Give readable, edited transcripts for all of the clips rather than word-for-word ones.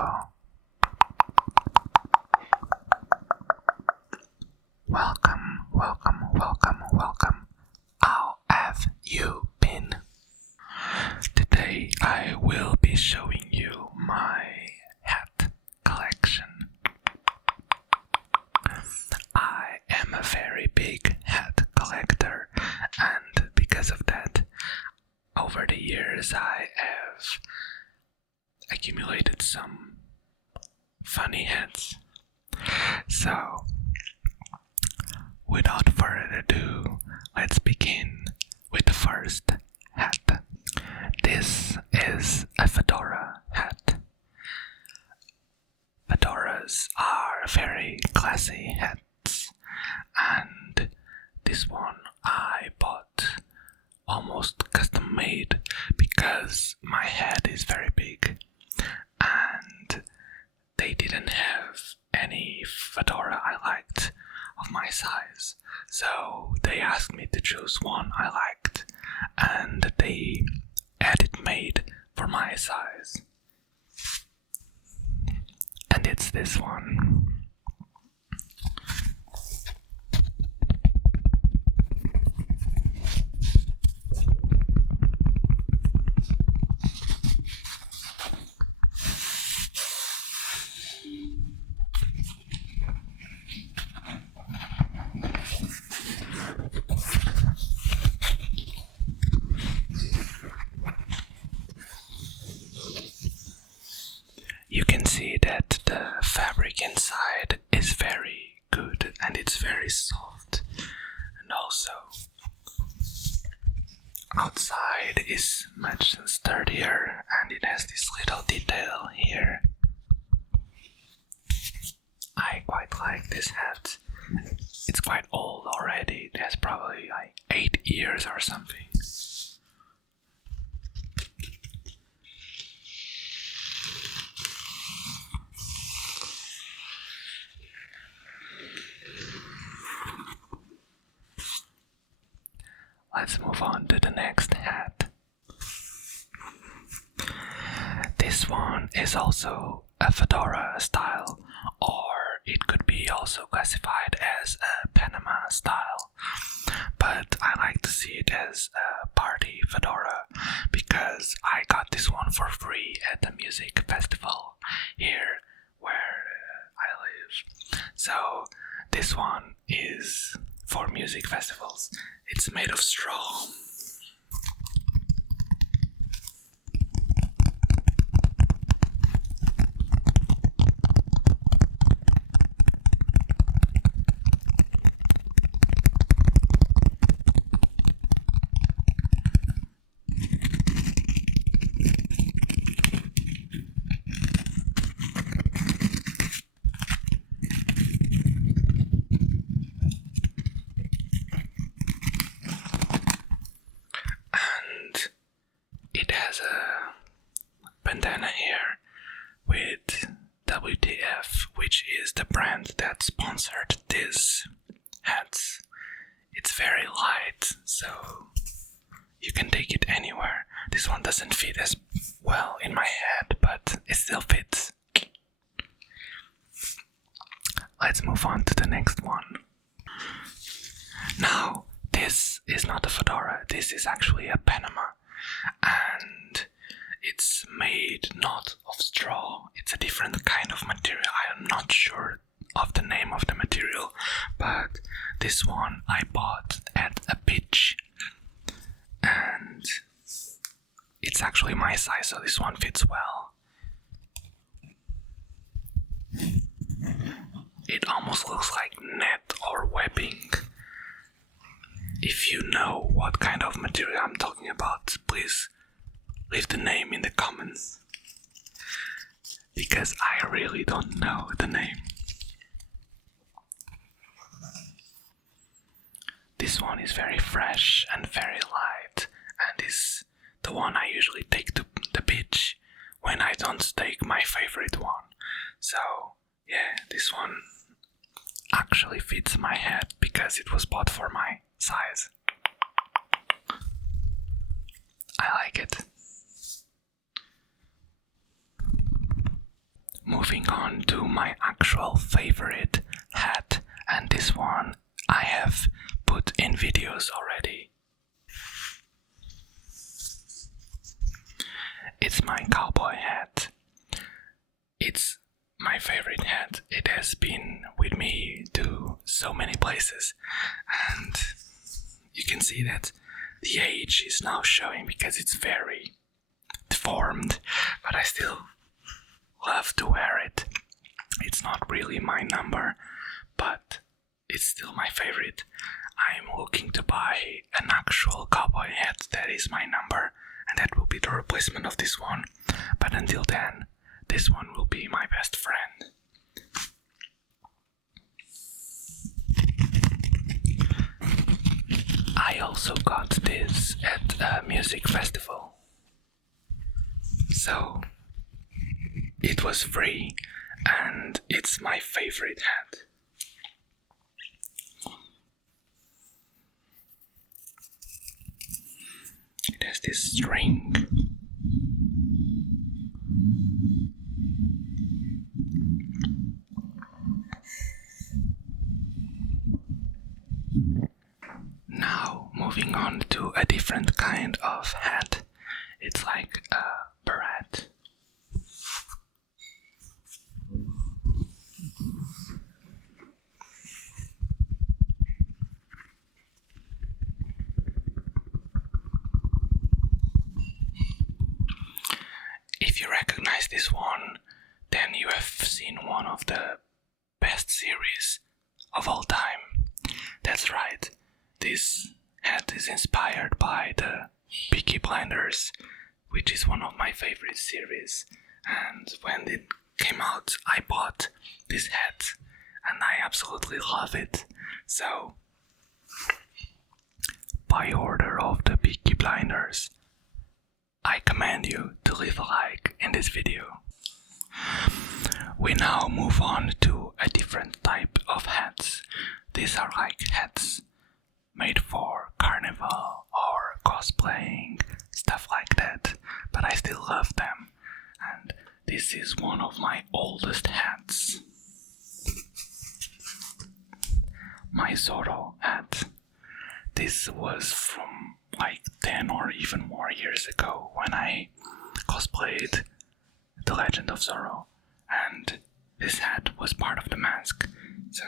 So, welcome. How have you been? Today I will be showing you my hat collection. I am a very big hat collector, and because of that, over the years I have accumulated some funny hats. So, without further ado, let's begin with the first hat. This is a fedora hat. Fedoras are very classy hats, and this one I bought almost custom made because my head is very big and they didn't have any fedora I liked of my size, so they asked me to choose one I liked and they had it made for my size, and it's this one. You can see that the fabric inside is very good and it's very soft, and also outside is much sturdier and it has this little detail here. I quite like this hat. It's quite old already. It has probably like 8 years or something. Let's move on to the next hat. This one is also a fedora style, or it could be also classified as a Panama style, but I like to see it as a party fedora because I got this one for free at the music festival here where I live. So this one is for music festivals. It's made of straw. It has a bandana here with WTF, which is the brand that sponsored this hats. It's very light, so you can take it anywhere. This one doesn't fit as well in my head, but it still fits. Let's move on to the next one. Now, this is not a fedora, this is actually a Panama. And it's made not of straw, it's a different kind of material. I'm not sure of the name of the material, but this one I bought at a beach and it's actually my size, so this one fits well. It almost looks like net or webbing. If you know what kind of material I'm talking about, please leave the name in the comments, because I really don't know the name. This one is very fresh and very light, and is the one I usually take to the beach when I don't take my favorite one. So yeah, this one actually fits my head because it was bought for my size. I like it. Moving on to my actual favorite hat, and this one I have put in videos already. It's my cowboy hat. It's my favorite hat. It has been with me to so many places, and you can see that the age is now showing because it's very deformed, but I still love to wear it. It's not really my number, but it's still my favorite. I'm looking to buy an actual cowboy hat that is my number, and that will be the replacement of this one. But until then, this one will be my best friend. I also got this at a music festival, so it was free and it's my favorite hat. It has this string. Now, moving on to a different kind of hat. It's like a beret. If you recognize this one, then you have seen one of the best series of all time. That's right, this hat is inspired by the Peaky Blinders, which is one of my favorite series, and when it came out I bought this hat and I absolutely love it. So, by order of the Peaky Blinders, I command you to leave a like in this video. We now move on to a different type of hats. These are like hats made for carnival or cosplaying, stuff like that, but I still love them. And this is one of my oldest hats. My Zorro hat. This was from like 10 or even more years ago when I cosplayed The Legend of Zorro, and this hat was part of the mask. So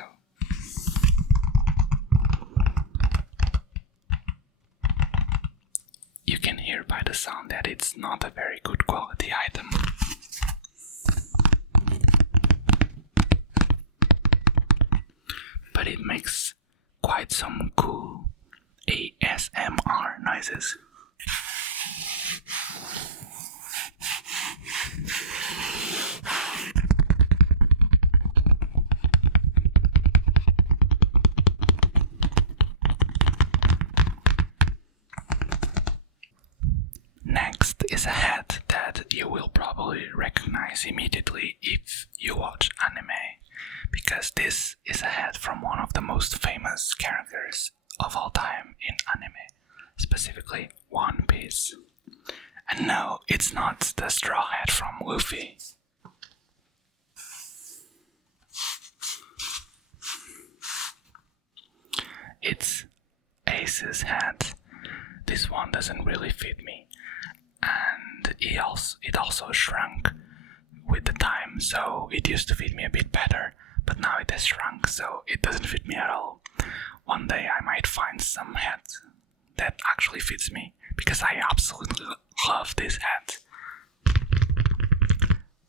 you can hear by the sound that it's not a very good quality item. But it makes quite some cool ASMR noises. Next is a hat that you will probably recognize immediately if you watch anime, because this is a hat from one of the most famous characters of all time in anime, specifically One Piece. And no, it's not the straw hat from Luffy. It's Ace's hat. This one doesn't really fit me, and it also shrunk with the time, so it used to fit me a bit better, but now it has shrunk, so it doesn't fit me at all. One day I might find some hat that actually fits me, because I absolutely love this hat.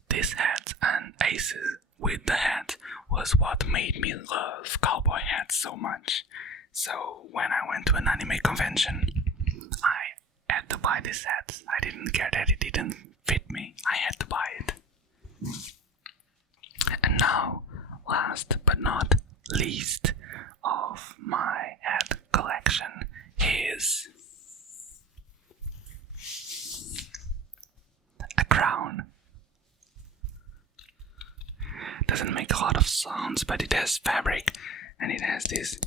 This hat and Aces with the hat was what made me love cowboy hats so much. So when I went to an anime convention, I had to buy this hat. I didn't care that it didn't fit me. I had to buy it. And now, last but not least of my hat collection is a crown. Doesn't make a lot of sounds, but it has fabric and it has this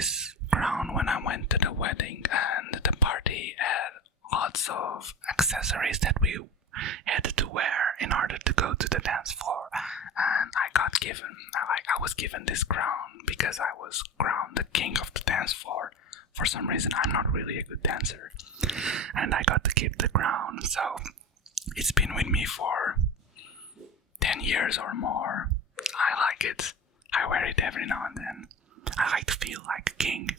this crown when I went to the wedding, and the party had lots of accessories that we had to wear in order to go to the dance floor. And I was given this crown because I was crowned the king of the dance floor. For some reason, I'm not really a good dancer, and I got to keep the crown. So it's been with me for 10 years or more. I like it. I wear it every now and then. I like to feel like a king.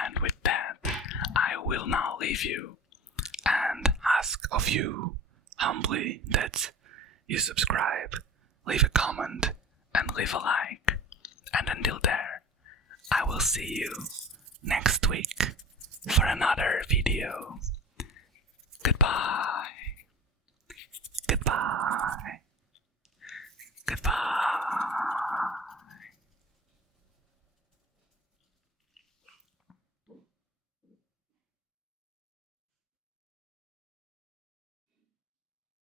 And with that, I will now leave you and ask of you humbly that you subscribe, leave a comment, and leave a like. And until there, I will see you next week for another video. Goodbye. Goodbye. Goodbye.